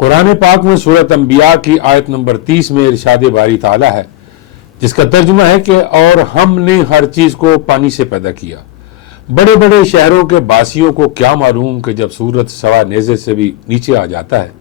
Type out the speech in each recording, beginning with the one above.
कुरान पाक में सूरत अंबिया की आयत नंबर 30 में इरशाद बारी ताला है, जिसका तर्जुमा है कि और हमने हर चीज को पानी से पैदा किया। बड़े बड़े शहरों के बासियों को क्या मालूम कि जब सूरज सवा नेज़े से भी नीचे आ जाता है,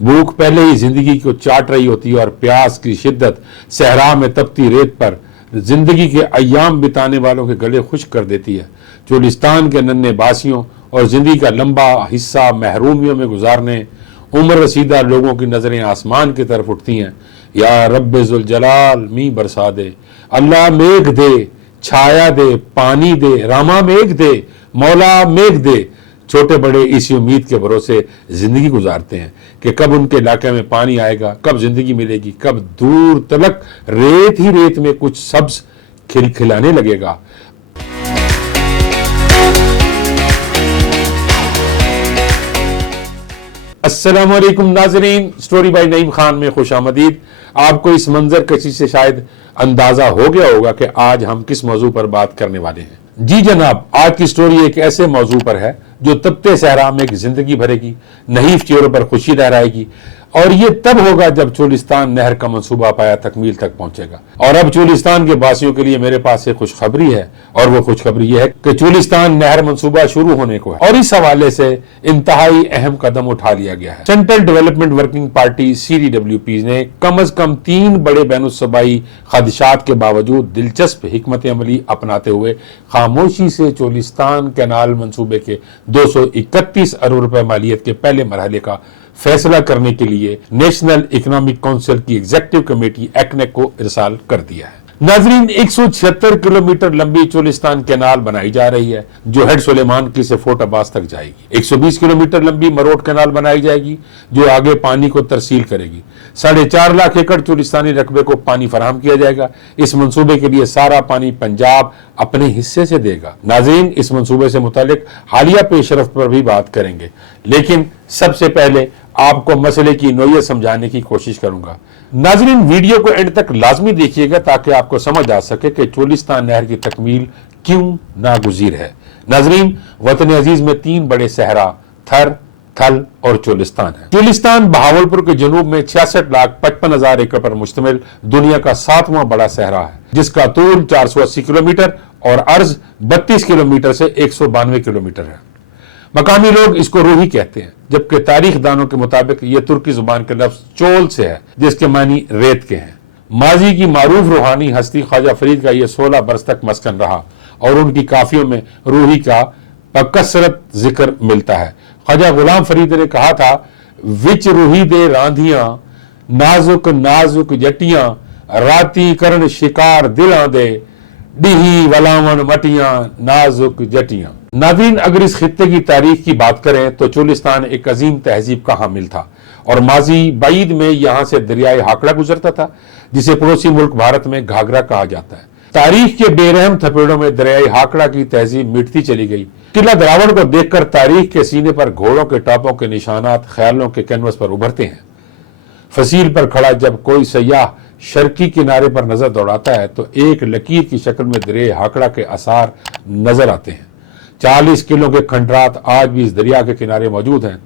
भूख पहले ही जिंदगी को चाट रही होती है और प्यास की शिद्दत सहरा में तपती रेत पर जिंदगी के अय्याम बिताने वालों के गले खुश्क कर देती है। चोलिस्तान के नन्हे बासियों और जिंदगी का लंबा हिस्सा महरूमियों में गुजारने उम्र रसीदा लोगों की नजरें आसमान की तरफ उठती हैं। या रब्बे जुल जलाल मी बरसा दे, अल्लाह मेघ दे, छाया दे, पानी दे, रामा मेघ दे, मौला मेघ दे। छोटे बड़े इसी उम्मीद के भरोसे जिंदगी गुजारते हैं कि कब उनके इलाके में पानी आएगा, कब जिंदगी मिलेगी, कब दूर तलक रेत ही रेत में कुछ सब्ज खिलखिलाने लगेगा। अस्सलाम वालेकुम नाज़रीन, स्टोरी बाय नईम खान में खुश आमदीद। आपको इस मंजर कशी से शायद अंदाजा हो गया होगा कि आज हम किस मौजू पर बात करने वाले हैं। जी जनाब, आज की स्टोरी एक ऐसे मौजू पर है जो तपते सहरा में एक जिंदगी भरेगी, नहीफ चेहरों पर खुशी लहराएगी। और ये तब होगा जब चोलिस्तान नहर का मंसूबा पाया तकमील तक पहुंचेगा। और अब चोलिस्तान के बासियों के लिए मेरे पास एक खुशखबरी है, और वो खुशखबरी ये है कि चोलिस्तान नहर मंसूबा शुरू होने को है और इस हवाले से इंतहाई अहम कदम उठा लिया गया है। Central development working party CDWP ने कम अज कम 3 बड़े बैनुस्सबाई खदशात के बावजूद दिलचस्प हिकमत अमली अपनाते हुए खामोशी से चोलिस्तान कैनाल मंसूबे के 231 अरब रुपए मालियत के पहले मरहले का फैसला करने के लिए नेशनल इकोनॉमिक काउंसिल की एग्जीक्यूटिव कमेटी एक्नेक को इरसाल कर दिया है। नाजरीन, 176 किलोमीटर लंबी चोलिस्तान कैनाल बनाई जा रही है जो हेड सुलेमान की से फोर्ट अब्बास तक जाएगी। 120 किलोमीटर लंबी मरोट कैनाल बनाई जाएगी जो आगे पानी को तरसील करेगी। 4.5 लाख एकड़ चोलिस्तानी रकबे को पानी फराहम किया जाएगा। इस मंसूबे के लिए सारा पानी पंजाब अपने हिस्से से देगा। नाजरीन, इस मंसूबे से मुतालिक हालिया पेशरफ पर भी बात करेंगे, लेकिन सबसे पहले आपको मसले की नोयत समझाने की कोशिश करूंगा। नाजरीन, वीडियो को एंड तक लाजमी देखिएगा ताकि आपको समझ आ सके कि चोलिस्तान नहर की तकमील क्यों नागुज़ीर है। नाजरीन, वतन अजीज में 3 बड़े सहरा थर, थल और चोलिस्तान है। चोलिस्तान बहावलपुर के जनूब में 66,55,000 एकड़ पर मुश्तमिल दुनिया का 7वां बड़ा सहरा है, जिसका तूल 480 किलोमीटर और अर्ज 32 किलोमीटर से 192 किलोमीटर है। मकामी लोग इसको रूही कहते हैं, जबकि तारीख दानों के मुताबिक ये तुर्की जुबान के लफ्ज चोल से है, जिसके मानी रेत के हैं। माजी की मारूफ रूहानी हस्ती ख्वाजा फरीद का ये 16 बरस तक मस्कन रहा और उनकी काफियों में रूही का बकसरत जिक्र मिलता है। ख्वाजा गुलाम फरीद ने कहा था, विच रूही दे रांधियां, नाजुक नाजुक जटियां, राती करन शिकार दिलां दे, डिही वलावन मटियां, नाजुक जटियां। नाज़रीन, अगर इस खित्ते की तारीख की बात करें तो चोलिस्तान एक अजीम तहजीब का हामिल था और माजी बाईद में यहाँ से दरियाए हाकड़ा गुजरता था, जिसे पड़ोसी मुल्क भारत में घाघरा कहा जाता है। तारीख के बेरहम थपेड़ों में दरियाए हाकड़ा की तहजीब मिटती चली गई। किला द्रावण को देखकर तारीख के सीने पर घोड़ों के टापों के निशानात ख्यालों के कैनवस पर उभरते हैं। फसील पर खड़ा जब कोई सयाह शर्की किनारे पर नजर दौड़ाता है तो एक लकीर की शक्ल में दरियाए हाकड़ा के आसार नजर आते हैं। 40 किलो के खंडरात आज भी इस दरिया के किनारे मौजूद हैं।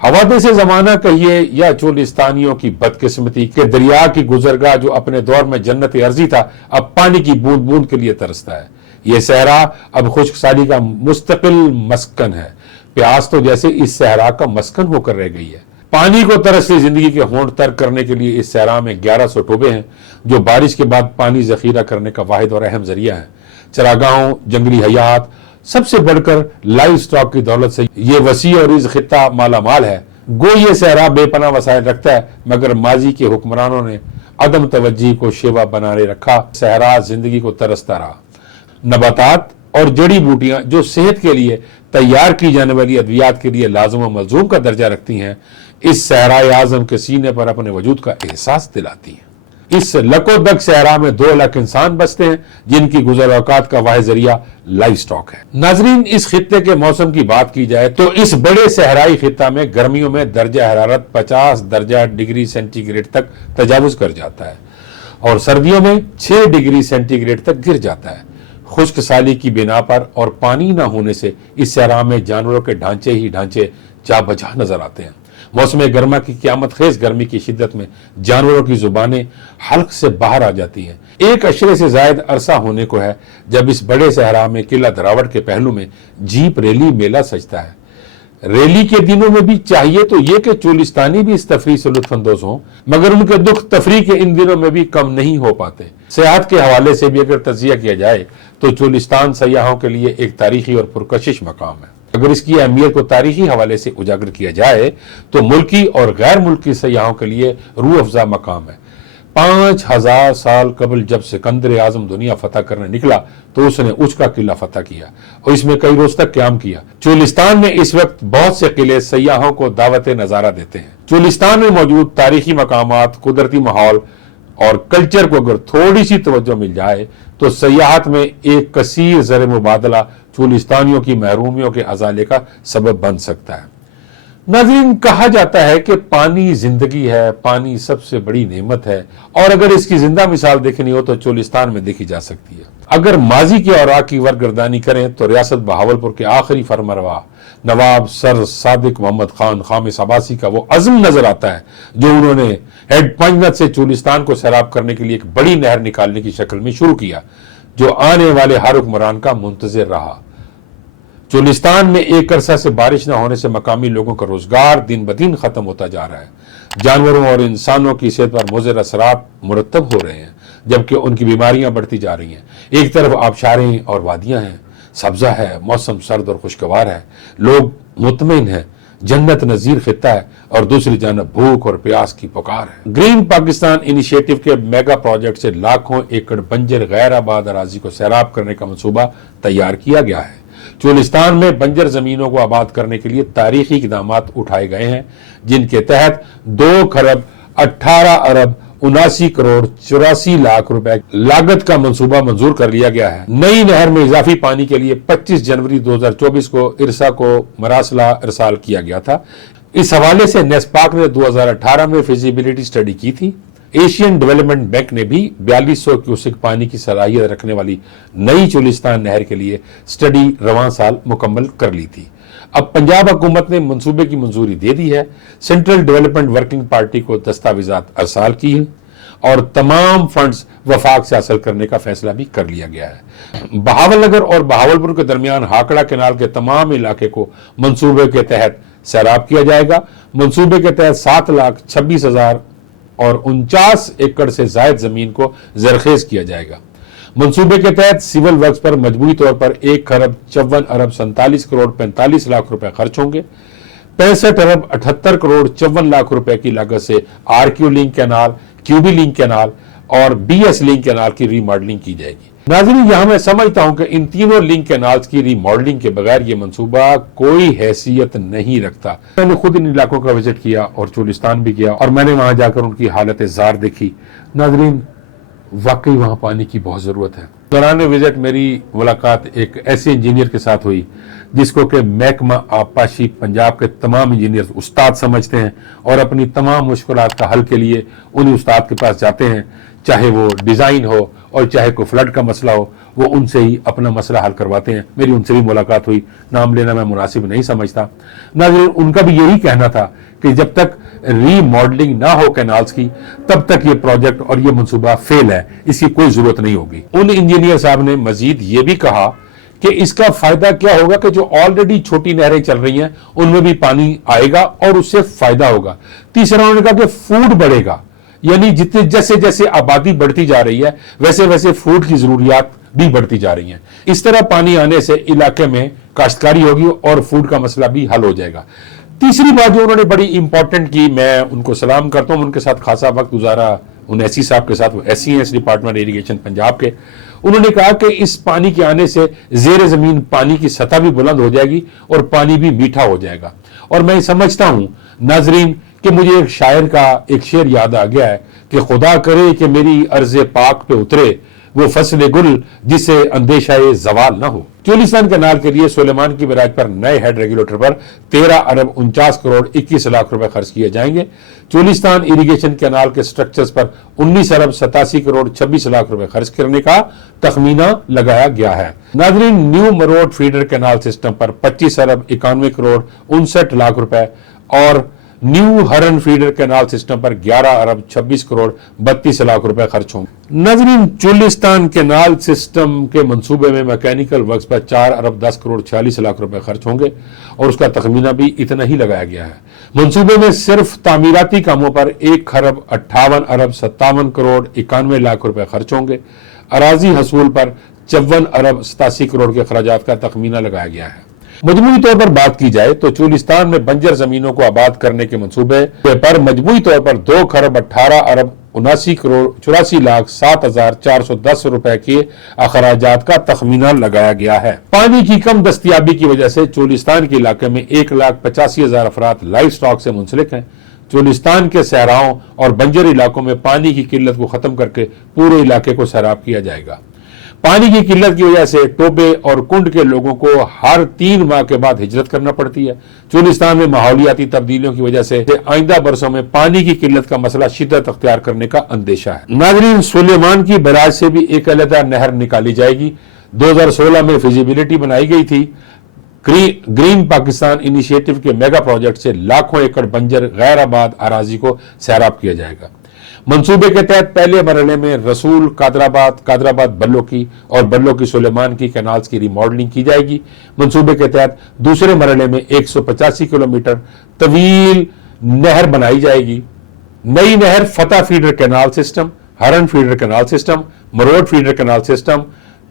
हवादे से जमाना कहिए या चोलिस्तानियों की बदकिस्मती के दरिया की गुजरगाह जो अपने दौर में जन्नत अर्जी था, अब पानी की बूंद बूंद के लिए तरसता है। यह सहरा अब खुश्क साली का मुस्तकिल मस्कन है। प्यास तो जैसे इस सहरा का मस्कन होकर रह गई है। पानी को तरसती जिंदगी के होंठ तर करने के लिए इस सहरा में 1100 टोबे हैं जो बारिश के बाद पानी जखीरा करने का वाहिद और अहम जरिया है। चरागाहों, जंगली हयात, सबसे बढ़कर लाइव स्टॉक की दौलत से ये वसी और इस खित्ता माला माल है। गो ये सहरा बेपनाह वसाइल रखता है, मगर माजी के हुक्मरानों ने अदम तवज्जी को शेवा बनाने रखा। सहरा जिंदगी को तरसता रहा। नबातात और जड़ी बूटियां जो सेहत के लिए तैयार की जाने वाली अद्वियात के लिए लाजम व मलजूम का दर्जा रखती हैं, इस सहराए आजम के सीने पर अपने वजूद का एहसास दिलाती हैं। इस लकोदक सहरा में 2 लाख इंसान बसते हैं जिनकी गुजर औकात का वाहिद जरिया लाइव स्टॉक है। नाजरीन, इस खित्ते के मौसम की बात की जाए तो इस बड़े सहराई खित्ता में गर्मियों में दर्जा हरारत 50 दर्जा डिग्री सेंटीग्रेड तक तजावुज कर जाता है और सर्दियों में 6 डिग्री सेंटीग्रेड तक गिर जाता है। खुश्क साली की बिना पर और पानी न होने से इस सहरा में जानवरों के ढांचे ही ढांचे जा बजा नजर आते हैं। मौसम गर्मा की क़यामत खेज गर्मी की शिद्दत में जानवरों की जुबानें हल्क से बाहर आ जाती हैं। एक अशरे से जायद अरसा होने को है जब इस बड़े सहरा में किला दरावट के पहलू में जीप रैली मेला सजता है। रैली के दिनों में भी चाहिए तो ये कि चोलिस्तानी भी इस तफरीह से लुत्फानंदोज हों, मगर उनके दुख तफरीह के इन दिनों में भी कम नहीं हो पाते। सेहत के हवाले से भी अगर तजिया किया जाए तो चोलिस्तान सयाहों के लिए एक तारीखी और पुरकशिश मकाम है। अगर इसकी अहमियत को तारीखी हवाले से उजागर किया जाए तो मुल्की और गैर मुल्की सयाहों के लिए रूह अफजा मकाम है। 5000 साल कबल जब सिकंदर आजम दुनिया फतह करने निकला तो उसने उचका किला फतह किया और इसमें कई रोज तक क्याम किया। चोलिस्तान में इस वक्त बहुत से किले सयाहों को दावत नजारा देते हैं। चोलिस्तान में मौजूद तारीखी मकामात, कुदरती माहौल और कल्चर को अगर थोड़ी सी तवज्जो मिल जाए तो सयाहत में एक कसीर ज़र मुबादला चोलिस्तानियों की महरूमियों के अजाले का सबब बन सकता है। नाज़रीन, कहा जाता है कि पानी जिंदगी है, पानी सबसे बड़ी नेमत है और अगर इसकी जिंदा मिसाल देखनी हो तो चोलिस्तान में देखी जा सकती है। अगर माजी के औराक की वर्गर्दानी करें तो रियासत बहावलपुर के आखिरी फरमरवा नवाब सर सादिक मोहम्मद खान खामिस अब्बासी का वो अज़्म नजर आता है जो उन्होंने हेड पंजनत से चोलिस्तान को सैराब करने के लिए एक बड़ी नहर निकालने की शक्ल में शुरू किया, जो आने वाले हर हुक्मरान का मुंतज़िर रहा। चोलिस्तान में एक अरसा से बारिश न होने से मकामी लोगों का रोजगार दिन ब दिन खत्म होता जा रहा है। जानवरों और इंसानों की सेहत पर मुज़िर असरात मुरतब हो रहे हैं, जबकि उनकी बीमारियां बढ़ती जा रही हैं। एक तरफ आबशारें और वादियां हैं, सब्जा है, मौसम सर्द और खुशगवार है, लोग मुतमईन हैं, जन्नत नजीर खित्ता है, और दूसरी जानब भूख और प्यास की पुकार है। ग्रीन पाकिस्तान इनिशिएटिव के मेगा प्रोजेक्ट से लाखों एकड़ बंजर गैर आबाद अराजी को सैराब करने का मंसूबा तैयार किया गया है। चोलिस्तान में बंजर जमीनों को आबाद करने के लिए तारीखी इक़दाम उठाए गए हैं, जिनके तहत 2 खरब 18 अरब 79 करोड़ 84 लाख रुपए लागत का मंसूबा मंजूर कर लिया गया है। नई नहर में इजाफी पानी के लिए 25 जनवरी 2024 को इरसा को मरासला इरसाल किया गया था। इस हवाले से नेस्पाक ने 2018 में फिजिबिलिटी स्टडी की थी। एशियन डेवलपमेंट बैंक ने भी 4200 क्यूसेक पानी की सलाहियत रखने वाली नई चोलिस्तान नहर के लिए स्टडी रवां साल मुकम्मल कर ली थी। अब पंजाब हुकूमत ने मंसूबे की मंजूरी दे दी है। सेंट्रल डेवलपमेंट वर्किंग पार्टी को दस्तावेजात अरसाल की है और तमाम फंड्स वफाक से हासिल करने का फैसला भी कर लिया गया है। बहावलनगर और बहावलपुर के दरमियान हाकड़ा केनाल के तमाम इलाके को मंसूबे के तहत सैराब किया जाएगा। मंसूबे के तहत 7,26,000 और 49 एकड़ से जायद जमीन को जरखेज किया जाएगा। मंसूबे के तहत सिविल वर्क्स पर मजबूरी तौर पर 1 खरब 54 अरब 47 करोड़ 45 लाख रुपए खर्च होंगे। 65 अरब 78 करोड़ 54 लाख रुपए की लागत से RQ link canal, QB link canal और बीएस लिंक कैनाल की रीमॉडलिंग की जाएगी। नाज़रीन, यहां मैं समझता हूं कि इन तीनों लिंक कैनाल्स की रीमॉडलिंग के बगैर ये मंसूबा कोई हैसियत नहीं रखता। मैंने खुद इन इलाकों का विजिट किया और चोलिस्तान भी किया और मैंने वहां जाकर उनकी हालत जार देखी। नाज़रीन, वाकई वहां पानी की बहुत जरूरत है। दौरान विजिट मेरी मुलाकात एक ऐसे इंजीनियर के साथ हुई जिसको कि महकमा आबपाशी पंजाब के तमाम इंजीनियर उस्ताद समझते हैं और अपनी तमाम मुश्किलात का हल के लिए उन्हीं उस्ताद के पास जाते हैं, चाहे वो डिजाइन हो और चाहे कोई फ्लड का मसला हो, वो उनसे ही अपना मसला हल करवाते हैं। मेरी उनसे भी मुलाकात हुई, नाम लेना मैं मुनासिब नहीं समझता। नाज़रीन, उनका भी यही कहना था कि जब तक रीमॉडलिंग ना हो कैनाल्स की तब तक ये प्रोजेक्ट और ये मंसूबा फेल है, इसकी कोई जरूरत नहीं होगी। उन इंजीनियर साहब ने मजीद ये भी कहा कि इसका फायदा क्या होगा कि जो ऑलरेडी छोटी नहरें चल रही हैं उनमें भी पानी आएगा और उससे फायदा होगा। तीसरा उन्होंने कहा कि फूड बढ़ेगा, यानी जितने जैसे जैसे आबादी बढ़ती जा रही है वैसे वैसे फूड की जरूरियात भी बढ़ती जा रही हैं। इस तरह पानी आने से इलाके में काश्तकारी होगी और फूड का मसला भी हल हो जाएगा। तीसरी बात जो उन्होंने बड़ी इंपॉर्टेंट की, मैं उनको सलाम करता हूं, उनके साथ खासा वक्त गुजारा उन एसी साहब के साथ, वो एसी हैं डिपार्टमेंट इरिगेशन पंजाब के। उन्होंने कहा कि इस पानी के आने से जेर जमीन पानी की सतह भी बुलंद हो जाएगी और पानी भी मीठा हो जाएगा। और मैं समझता हूं नाजरीन कि मुझे एक शायर का एक शेर याद आ गया है कि खुदा करे कि मेरी अर्ज़े पाक पे उतरे वो फसले गुल जिसे अंदेशा जवाल ना हो। चोलिस्तान कैनाल के लिए सुलेमान की बराज पर नए हेड रेगुलेटर पर 13 अरब 49 करोड़ 21 लाख रुपए खर्च किए जाएंगे। चोलिस्तान इरिगेशन कैनाल के स्ट्रक्चर्स पर 19 अरब 87 करोड़ 26 लाख रुपए खर्च करने का तखमीना लगाया गया है। नाजरीन, न्यू मरोड फीडर कैनाल सिस्टम पर 25 अरब 91 करोड़ 59 लाख रुपए और न्यू हरन फीडर कैनाल सिस्टम पर 11 अरब 26 करोड़ 32 लाख रुपए खर्च होंगे। नाजरीन, चोलिस्तान कैनाल सिस्टम के मंसूबे में मैकेनिकल वर्क्स पर 4 अरब 10 करोड़ 46 लाख रुपए खर्च होंगे और उसका तखमीना भी इतना ही लगाया गया है। मंसूबे में सिर्फ तामीराती कामों पर 1 खरब 58 अरब 57 करोड़ 91 लाख रुपए खर्च होंगे। अराजी हसूल पर 54 अरब 87 करोड़ के खर्चात का तखमीना लगाया गया है। मजमूई तौर पर बात की जाए तो चोलिस्तान में बंजर जमीनों को आबाद करने के मंसूबे पर मजमूई तौर पर 2 खरब 18 अरब 79 करोड़ 84 लाख 7,410 रुपए के अखराजात का तखमीना लगाया गया है। पानी की कम दस्तियाबी की वजह से चोलिस्तान के इलाके में 1,85,000 अफराद लाइव स्टॉक से मुंसलिक हैं। चोलिस्तान के सहराओं और बंजर इलाकों में पानी की किल्लत को खत्म करके पूरे इलाके को सैराब किया जाएगा। पानी की किल्लत की वजह से टोबे और कुंड के लोगों को हर 3 माह के बाद हिजरत करना पड़ती है। चोलिस्तान में माहौलियाती तब्दीलियों की वजह से आइंदा बरसों में पानी की किल्लत का मसला शिद्दत अख्तियार करने का अंदेशा है। नाजरीन, सुलेमान की बराज से भी एक अलहदा नहर निकाली जाएगी। 2016 में फिजिबिलिटी बनाई गई थी। ग्रीन पाकिस्तान इनिशिएटिव के मेगा प्रोजेक्ट से लाखों एकड़ बंजर गैर आबाद अराजी को सैराब किया जाएगा। मंसूबे के तहत पहले मरहले में रसूल, कादराबाद बल्लोकी और बल्लोकी सुलेमान की कैनाल्स की रिमॉडलिंग की जाएगी। मंसूबे के तहत दूसरे मरहले में 185 किलोमीटर तवील नहर बनाई जाएगी। नई नहर Fateh feeder canal system, Haran feeder canal system, Marot feeder canal system,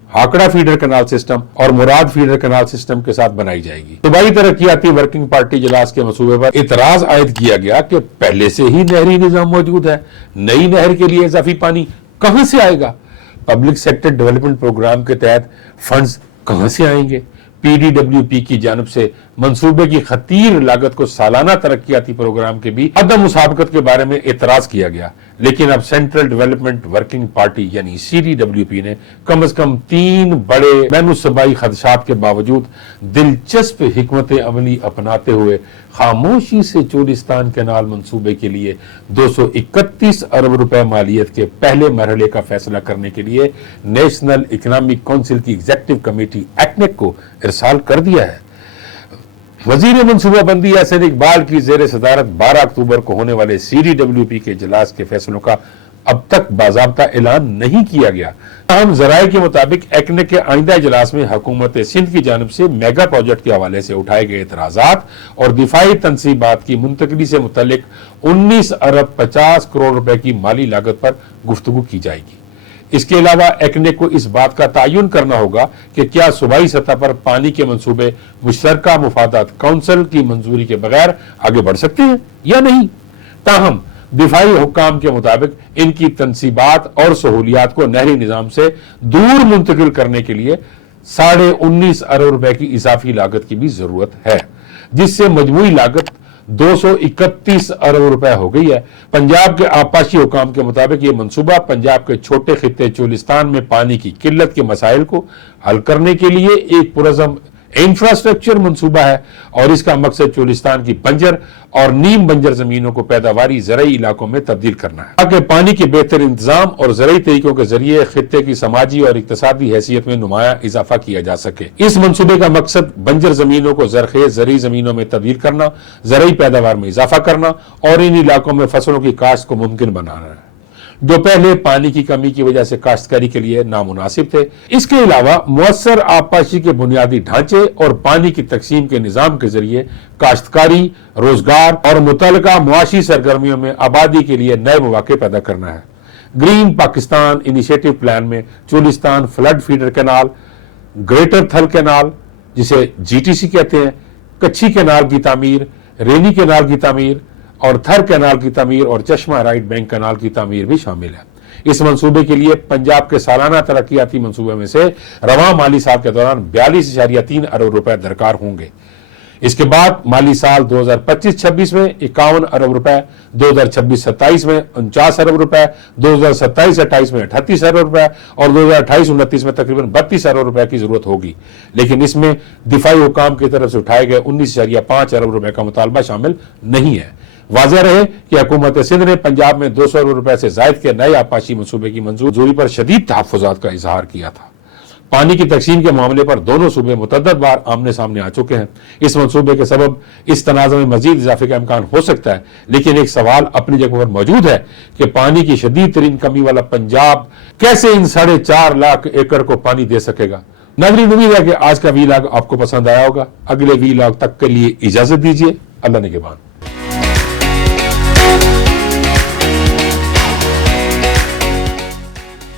Hakra feeder canal system और मुराद फीडर कैनाल सिस्टम के साथ बनाई जाएगी। सूबाई तरक्याती वर्किंग पार्टी इजलास के मंसूबे पर इतराज आयद किया गया कि पहले से ही नहरी निजाम मौजूद है, नई नहर के लिए इजाफी पानी कहां से आएगा? पब्लिक सेक्टर डेवलपमेंट प्रोग्राम के तहत फंड्स कहां से आएंगे? पीडीडब्ल्यूपी की जानिब से मंसूबे की खतीर लागत को सालाना तरक्याती प्रोग्राम के भी अदम मुसाबकत के बारे में एतराज किया गया, लेकिन अब सेंट्रल डेवलपमेंट वर्किंग पार्टी यानी सीडीडब्ल्यूपी ने कम से कम 3 बड़े मैनुसबाई खदशात के बावजूद दिलचस्प हिकमत अमली अपनाते हुए खामोशी से चोलिस्तान कैनाल मंसूबे के लिए 231 अरब रुपए मालियत के पहले मरहले का फैसला करने के लिए नेशनल इकोनॉमिक काउंसिल की एग्जीक्यूटिव कमेटी एक्नेक को इरसाल कर दिया है। वजीर मनसूबाबंदी यासिर इकबाल की जेर सदारत 12 अक्टूबर को होने वाले सीडीडब्ल्यूपी के इजलास के फैसलों का अब तक बाज़ाब्ता ऐलान नहीं किया गया। अहम जराये के मुताबिक एक्नेक के आइंदा इजलास में हुकूमत सिंध की जानिब से मेगा प्रोजेक्ट के हवाले से उठाए गए एतराजात और दिफाई तनसीबात की मुंतकली से मुतल्लिक 19 अरब 50 करोड़ रुपए की माली लागत पर गुफ्तगू की जाएगी। इसके अलावा एक्नेक को इस बात का तयन करना होगा कि क्या सूबाई सतह पर पानी के मंसूबे मुश्तरका मुफादात काउंसिल की मंजूरी के बगैर आगे बढ़ सकते हैं या नहीं। ताहम दिफाई हुक्काम के मुताबिक इनकी तनसीबात और सहूलियात को नहरी निजाम से दूर मुंतकिल करने के लिए 19.5 अरब रुपए की इजाफी लागत की भी जरूरत है, जिससे मजमूई लागत 231 अरब रुपए हो गई है। पंजाब के आपाशी हुकाम के मुताबिक ये मंसूबा पंजाब के छोटे खित्ते चोलिस्तान में पानी की किल्लत के मसाइल को हल करने के लिए एक पुरज़म इंफ्रास्ट्रक्चर मंसूबा है और इसका मकसद चोलिस्तान की बंजर और नीम बंजर जमीनों को पैदावारी ज़राई इलाकों में तब्दील करना है, ताकि पानी के बेहतर इंतजाम और ज़राई तरीकों के जरिए खित्ते की समाजी और इक्तसादी हैसियत में नुमाया इजाफा किया जा सके। इस मंसूबे का मकसद बंजर जमीनों को जरखेज ज़राई जमीनों में तब्दील करना, ज़राई पैदावार में इजाफा करना और इन इलाकों में फसलों की काश्त को मुमकिन बनाना है, जो पहले पानी की कमी की वजह से काश्तकारी के लिए नामुनासिब थे। इसके अलावा मुअस्सर आबपाशी के बुनियादी ढांचे और पानी की तकसीम के निजाम के जरिए काश्तकारी, रोजगार और मुतल्लिका मुआशी सरगर्मियों में आबादी के लिए नए मौके पैदा करना है। ग्रीन पाकिस्तान इनिशिएटिव प्लान में Cholistan flood feeder canal, greater थल कैनाल जिसे जीटीसी कहते हैं, कच्छी कैनाल की तामीर, रेनी कैनाल की तामीर और थर कैनाल की तामीर और चश्मा राइट बैंक कैनाल की तामीर भी शामिल है। इस मंसूबे के लिए पंजाब के सालाना तरक्याती मंसूबे में से रवां माली साल के दौरान 42.3 अरब रुपए दरकार होंगे। इसके बाद माली साल 2025-26 में 51 अरब रुपए, 2026-27 में 49 अरब रुपए, 2027-28 में 38 अरब रुपए और 2028-29 में तकरीबन 32 अरब रुपए की जरूरत होगी, लेकिन इसमें दिफाई हुकाम की तरफ से उठाए गए 19.5 अरब रुपए का मुतालबा शामिल नहीं है। वाज़ेह रहे कि हुकूमत सिंध ने पंजाब में 200 अरब रुपए से जायद के नए आबपाशी मंसूबे की मंजूरी पर शदीद तहफ़्फ़ुज़ात का इजहार किया था। پانی کی تقسیم کے معاملے پر دونوں صوبے متعدد بار آمنے سامنے آ چکے ہیں. اس منصوبے کے سبب اس تنازع میں مزید اضافے کا امکان ہو سکتا ہے، لیکن ایک سوال اپنی جگہ پر موجود ہے کہ پانی کی شدید ترین کمی والا پنجاب کیسے ان 4.5 لاکھ ایکڑ کو پانی دے سکے گا؟ ناظرین، امید ہے کہ آج کا ویلاگ آپ کو پسند آیا ہوگا. اگلے ویلاگ تک کے لیے اجازت دیجیے. اللہ نگہبان.